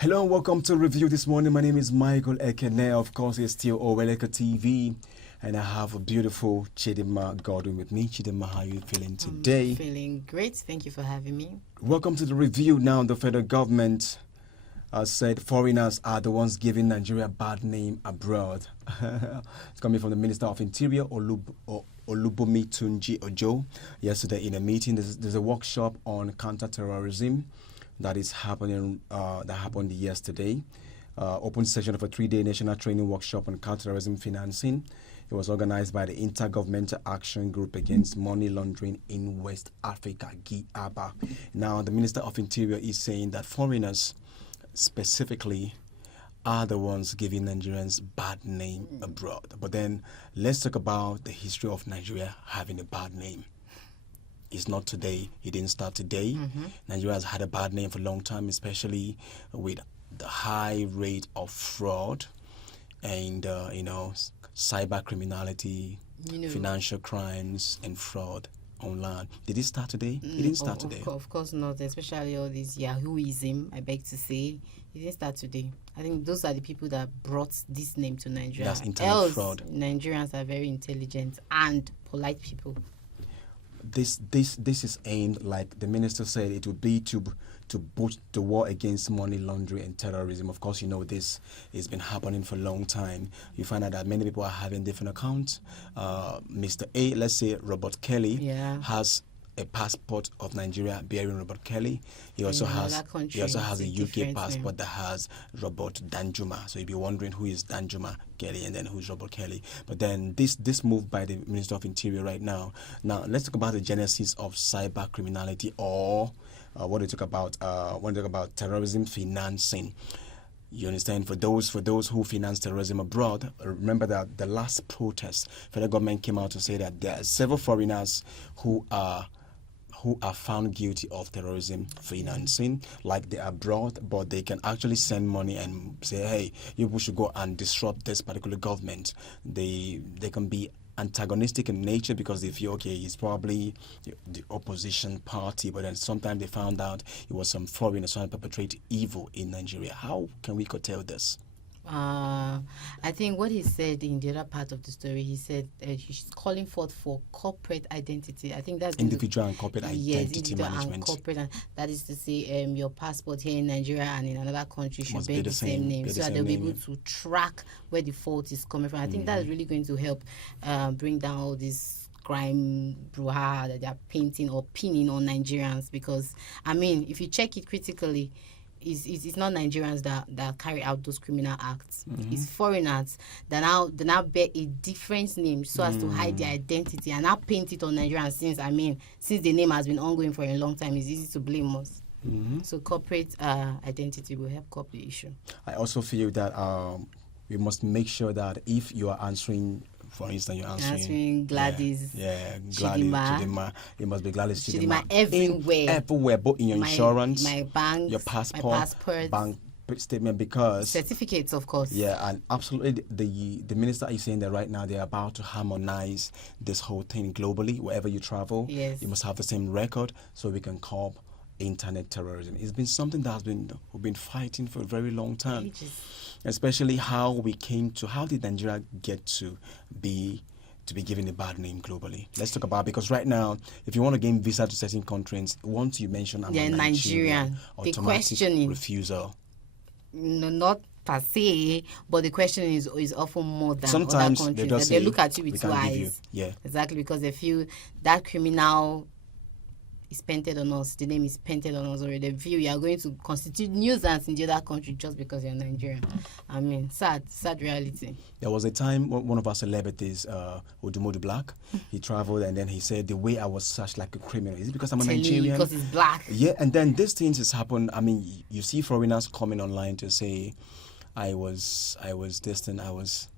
Hello and welcome to Review this morning. My name is Michael Ekene. Of course, it's still Oweleke TV. And I have a beautiful Chidima Godwin with me. Chidima, how are you feeling today? I'm feeling great. Thank you for having me. Welcome to the review. Now, the federal government said foreigners are the ones giving Nigeria a bad name abroad. It's coming from the Minister of Interior, Olubomi Tunji Ojo. Yesterday in a meeting, there's a workshop on counter-terrorism that is happening. That happened yesterday. Open session of a 3-day national training workshop on counterterrorism financing. It was organized by the Intergovernmental Action Group Against Money Laundering in West Africa, GIABA. Now, the Minister of Interior is saying that foreigners specifically are the ones giving Nigerians bad name abroad. But then let's talk about the history of Nigeria having a bad name. It's not today. It didn't start today. Nigeria has had a bad name for a long time, especially with the high rate of fraud and, cyber criminality, financial crimes, and fraud online. Did it start today? It didn't start today. Of course not, especially all this Yahooism, I beg to say. It didn't start today. I think those are the people that brought this name to Nigeria. That's internet fraud. Nigerians are very intelligent and polite people. This is aimed, like the minister said, it would be to boost the war against money laundering and terrorism. Of course, this has been happening for a long time. You find out that many people are having different accounts. Mr. A, let's say Robert Kelly, has a passport of Nigeria bearing Robert Kelly. He also has a UK passport that has Robert Danjuma. So you'll be wondering who is Danjuma Kelly and then who's Robert Kelly. But then this move by the Minister of Interior right now. Now let's talk about the genesis of cyber criminality, or what they talk about when they talk about terrorism financing. You understand? For those who finance terrorism abroad, remember that the last protest, federal government came out to say that there are several foreigners who are found guilty of terrorism financing, like they are abroad, but they can actually send money and say, hey, you people should go and disrupt this particular government. They can be antagonistic in nature because they feel, okay, it's probably the opposition party, but then sometimes they found out it was some foreigners trying to perpetrate evil in Nigeria. How can we curtail this? I think what he said in the other part of the story, he said he's calling forth for corporate identity. I think that's individual and corporate identity management. And corporate, and that is to say, your passport here in Nigeria and in another country should bear the same name, so that they'll be able to track where the fault is coming from. I think that's really going to help bring down all this crime brouhaha that they are painting or pinning on Nigerians. Because if you check it critically, it's not Nigerians that carry out those criminal acts. It's foreigners that now bear a different name so as to hide their identity and now paint it on Nigerians. Since the name has been ongoing for a long time, it's easy to blame us. So corporate identity will help curb the issue. I also feel that we must make sure that if you are answering, for instance, you're answering Gladys. Gladys, Chidima. It must be Gladys Chidima. Everywhere. Both in your insurance, my bank, your passport, bank statement, because certificates, of course. Yeah, and absolutely, the minister is saying that right now they're about to harmonize this whole thing globally. Wherever you travel, you must have the same record so we can curb internet terrorism. It's been something that we've been fighting for a very long time. Especially how did Nigeria get to be given a bad name globally? Let's talk about, because right now, if you want to gain visa to certain countries, once you mention I'm a Nigerian, automatic refusal. No, not per se, but the question is often more than sometimes other countries. They look at you with two eyes. Exactly, because they feel that criminal is painted on us. The name is painted on us already. They feel you are going to constitute nuisance in the other country just because you're Nigerian. Sad reality. There was a time one of our celebrities, Odumodu Black, he traveled and then he said, the way I was searched like a criminal, is it because I'm a Nigerian? Because he's black. Yeah, and then these things has happened. You see foreigners coming online to say, I was destined, I was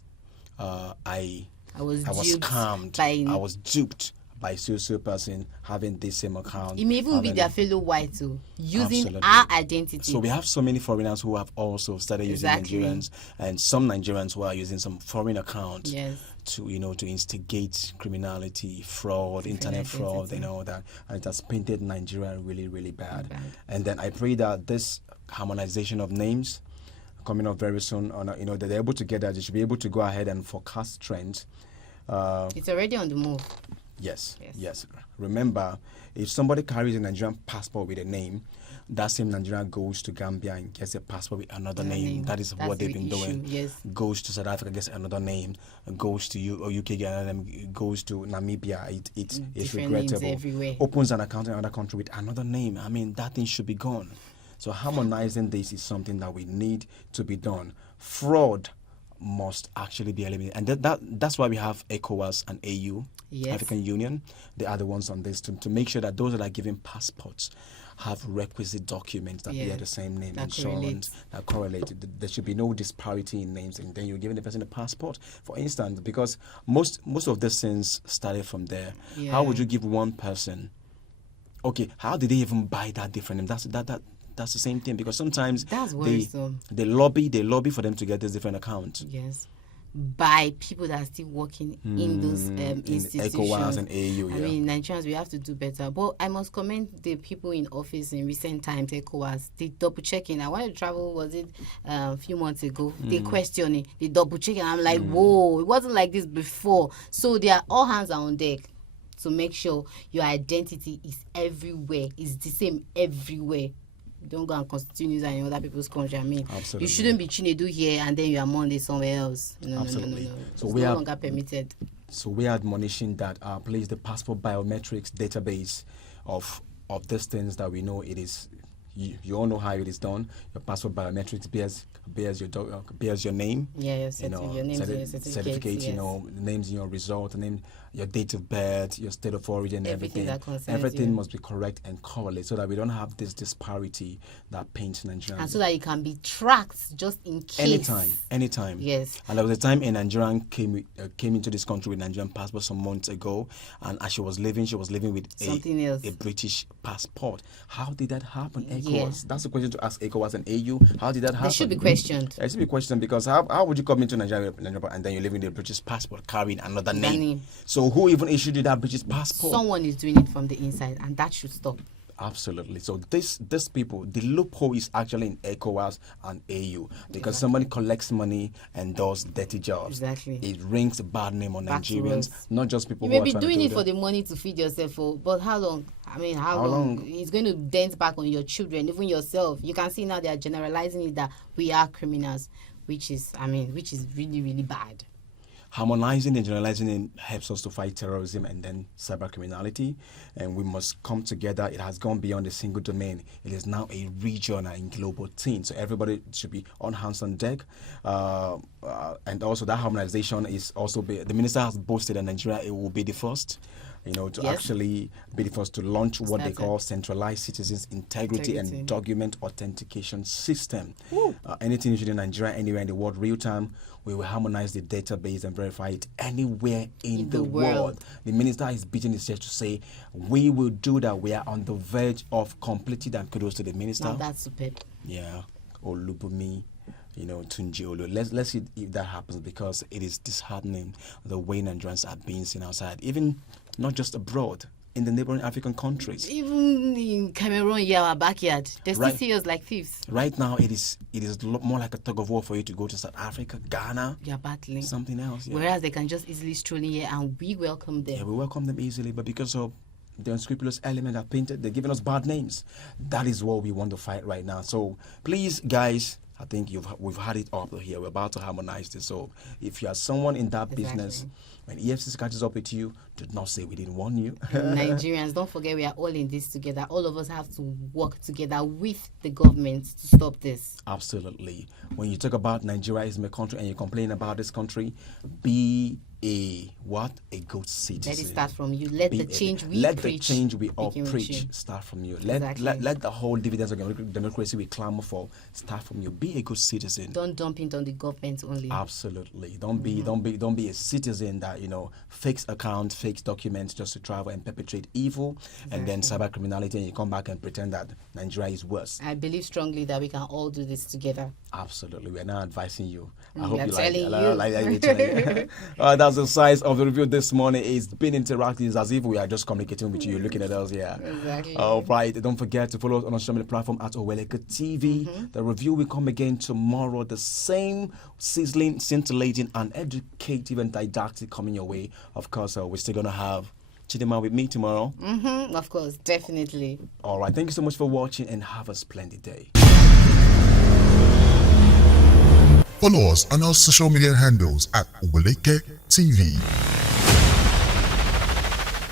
scammed, I was duped by so person having this same account. It may even be their fellow white too, using our identity. So we have so many foreigners who have also started using Nigerians, and some Nigerians who are using some foreign account to instigate criminality, fraud, internet fraud, and all that, and it has painted Nigeria really, really bad. And then I pray that this harmonization of names coming up very soon, that they're able to get that. They should be able to go ahead and forecast trends. It's already on the move. Yes. Remember, if somebody carries a Nigerian passport with a name, that same Nigerian goes to Gambia and gets a passport with another name. That's what they've been doing. Yes. Goes to South Africa, gets another name. Goes to UK, goes to Namibia. It's regrettable. Everywhere. Opens an account in another country with another name. I mean, that thing should be gone. So harmonizing this is something that we need to be done. Fraud must actually be eliminated, and that's why we have ECOWAS and AU, African Union. They are the ones on this to make sure that those that are giving passports have requisite documents that bear the same name, insurance that correlate. There should be no disparity in names, and then you're giving the person a passport, for instance, because most of these things started from there. How would you give one person? Okay, how did they even buy that different name? That's the same thing, because sometimes they lobby for them to get this different account. Yes, by people that are still working in those institutions. ECOWAS and AU. I mean, Nigerians, we have to do better. But I must commend the people in office in recent times. ECOWAS, they double checking. I wanted to travel. Was it a few months ago? They questioning, they double checking. I'm like, whoa, it wasn't like this before. So they are all hands are on deck to make sure your identity is everywhere. It's the same everywhere. Don't go and constitute news in other people's country. I mean, absolutely. You shouldn't be Chinedu here and then you are Monday somewhere else. No. So it's no longer permitted. So we are admonishing that please, the passport biometrics database of these things that we know it is. You all know how it is done. Your passport biometrics bears your name. Your name, certificate. Yes. Names in your result, and then your date of birth, your state of origin, everything. Everything must be correct and correlate, so that we don't have this disparity that paints Nigerians. And so that it can be tracked just in case. Anytime. Yes. And there was a time a Nigerian came into this country with Nigerian passport some months ago, and as she was living with something else, a British passport. How did that happen? ECOWAS. That's the question to ask ECOWAS and AU. How did that happen? They should be questioned. It should be questioned, because how would you come into Nigeria and then you're living with a British passport carrying another name? So who even issued you that British passport? Someone is doing it from the inside, and that should stop. Absolutely. So these people, the loophole is actually in ECOWAS and AU, because somebody collects money and does dirty jobs. Exactly. It rings a bad name on Nigerians, not just people you who are may be trying doing to it for the money to feed yourself, but how long? I mean, how long? It's going to dent back on your children, even yourself. You can see now they are generalizing it that we are criminals, which is really, really bad. Harmonizing and generalizing it helps us to fight terrorism and then cyber criminality, and we must come together. It has gone beyond a single domain. It is now a regional and global thing, so everybody should be on hands on deck. And also that harmonization is also the minister has boasted that Nigeria it will be the first actually be the first to launch what they call centralized citizens integrity and document authentication system. Anything issued in Nigeria, anywhere in the world, real time, we will harmonize the database and verify it anywhere in the world. The minister is beating his chest to say, we will do that. We are on the verge of completing that. Kudos to the minister. Now that's superb. Yeah. Olubumi. Tunji Olu. Let's see if that happens, because it is disheartening the way Nigerians are being seen outside, even not just abroad, in the neighboring African countries. Even in Cameroon, our backyard, they still see us like thieves. Right now, it is more like a tug of war for you to go to South Africa, Ghana. You're battling something else. Yeah. Whereas they can just easily stroll in here, and we welcome them. Yeah, we welcome them easily, but because of the unscrupulous element that painted, they're giving us bad names. That is what we want to fight right now. So please, guys, I think we've had it up here. We're about to harmonize this. So if you are someone in that business, when EFCC catches up with you, do not say we didn't warn you. Nigerians, don't forget we are all in this together. All of us have to work together with the government to stop this. Absolutely. When you talk about Nigeria is my country and you complain about this country, be a good citizen. Let it start from you. Let the change we all preach start from you. Let the whole dividends of democracy we clamor for start from you. Be a good citizen. Don't dump it on the government only. Absolutely. Don't be a citizen that fake accounts, fake documents just to travel and perpetrate evil, and then cyber criminality, and you come back and pretend that Nigeria is worse. I believe strongly that we can all do this together. Absolutely. We're now advising you. I hope you like it. That's the size of the review this morning. It's been interactive. It's as if we are just communicating with you, looking at us here. Exactly. All right. Don't forget to follow us on our social media platform at Oweleketv. The review will come again tomorrow. The same sizzling, scintillating, and educative and didactic coming your way. Of course, we're still going to have Chidima with me tomorrow. Of course, definitely. All right. Thank you so much for watching, and have a splendid day. Follow us on our social media handles at Oweleketv.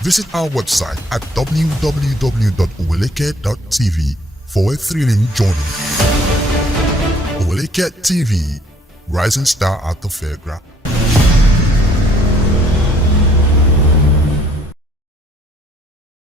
Visit our website at www.oweleketv for a thrilling journey. Oweleketv, rising star at the fairground.